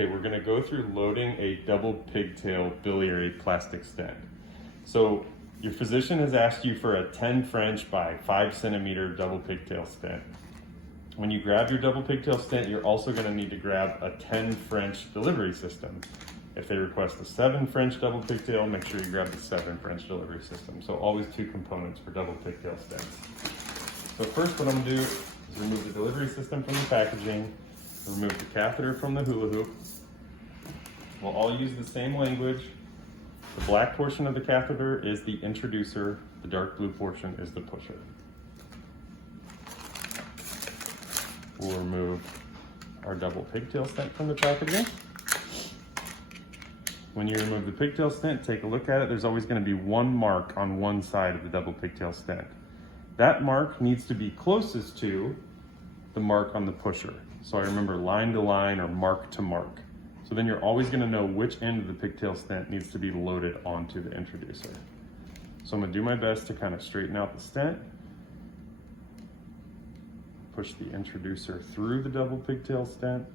Okay, we're gonna go through loading a double pigtail biliary plastic stent. So your physician has asked you for a 10 French by 5 centimeter double pigtail stent. When you grab your double pigtail stent, you're also gonna need to grab a 10 French delivery system. If they request a 7 French double pigtail, make sure you grab the 7 French delivery system. So always 2 components for double pigtail stents. So first what I'm gonna do is remove the delivery system from the packaging, remove the catheter from the hula hoop. We'll all use the same language. The black portion of the catheter is the introducer, the dark blue portion is the pusher. We'll remove our double pigtail stent from the packaging. When you remove the pigtail stent, take a look at it. There's always going to be one mark on one side of the double pigtail stent. That mark needs to be closest to the mark on the pusher. So I remember line to line or mark to mark. So then you're always going to know which end of the pigtail stent needs to be loaded onto the introducer. So I'm going to do my best to kind of straighten out the stent. Push the introducer through the double pigtail stent,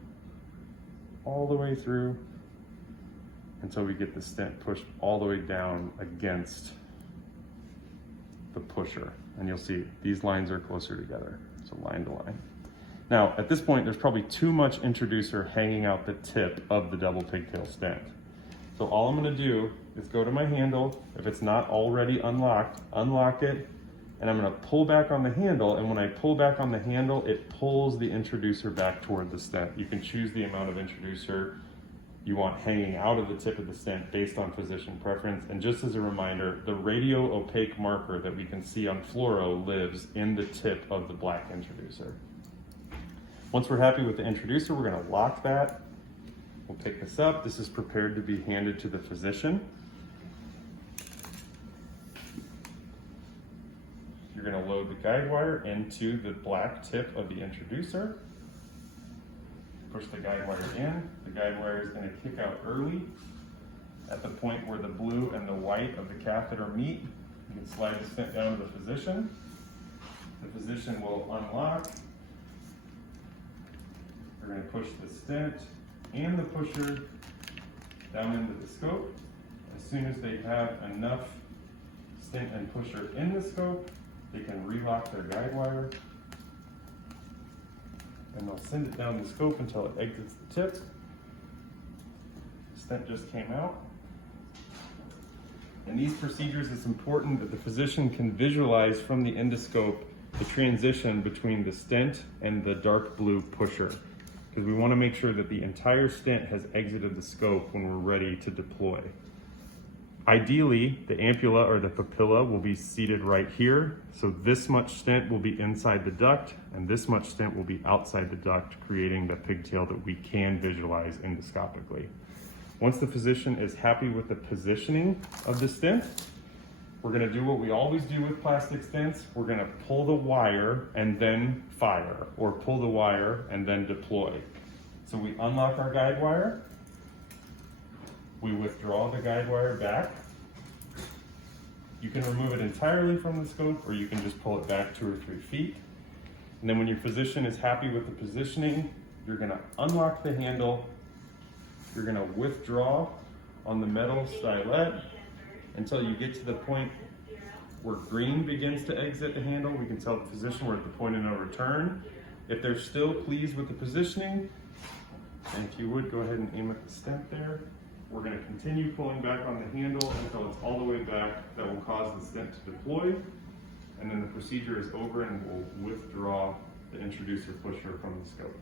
all the way through, until we get the stent pushed all the way down against the pusher. And you'll see these lines are closer together, so line to line. Now, at this point, there's probably too much introducer hanging out the tip of the double pigtail stent. So all I'm gonna do is go to my handle. If it's not already unlocked, unlock it, and I'm gonna pull back on the handle, and when I pull back on the handle, it pulls the introducer back toward the stent. You can choose the amount of introducer you want hanging out of the tip of the stent based on physician preference. And just as a reminder, the radio opaque marker that we can see on fluoro lives in the tip of the black introducer. Once we're happy with the introducer, we're gonna lock that. We'll pick this up. This is prepared to be handed to the physician. You're gonna load the guide wire into the black tip of the introducer. Push the guide wire in. The guide wire is going to kick out early at the point where the blue and the white of the catheter meet. You can slide the stent down to the physician. The physician will unlock. We're going to push the stent and the pusher down into the scope. As soon as they have enough stent and pusher in the scope, they can relock their guide wire. And they'll send it down the scope until it exits the tip. The stent just came out. In these procedures, it's important that the physician can visualize from the endoscope the transition between the stent and the dark blue pusher, because we want to make sure that the entire stent has exited the scope when we're ready to deploy. Ideally, the ampulla or the papilla will be seated right here. So this much stent will be inside the duct and this much stent will be outside the duct, creating the pigtail that we can visualize endoscopically. Once the physician is happy with the positioning of the stent, we're gonna do what we always do with plastic stents. We're gonna pull the wire and then fire, or pull the wire and then deploy. So we unlock our guide wire. We withdraw the guide wire back. You can remove it entirely from the scope, or you can just pull it back 2 or 3 feet. And then when your physician is happy with the positioning, you're gonna unlock the handle. You're gonna withdraw on the metal stylet until you get to the point where green begins to exit the handle. We can tell the physician we're at the point of no return. If they're still pleased with the positioning, and if you would, go ahead and aim at the stent there. We're going to continue pulling back on the handle until it's all the way back. That will cause the stent to deploy. And then the procedure is over and we'll withdraw the introducer pusher from the scope.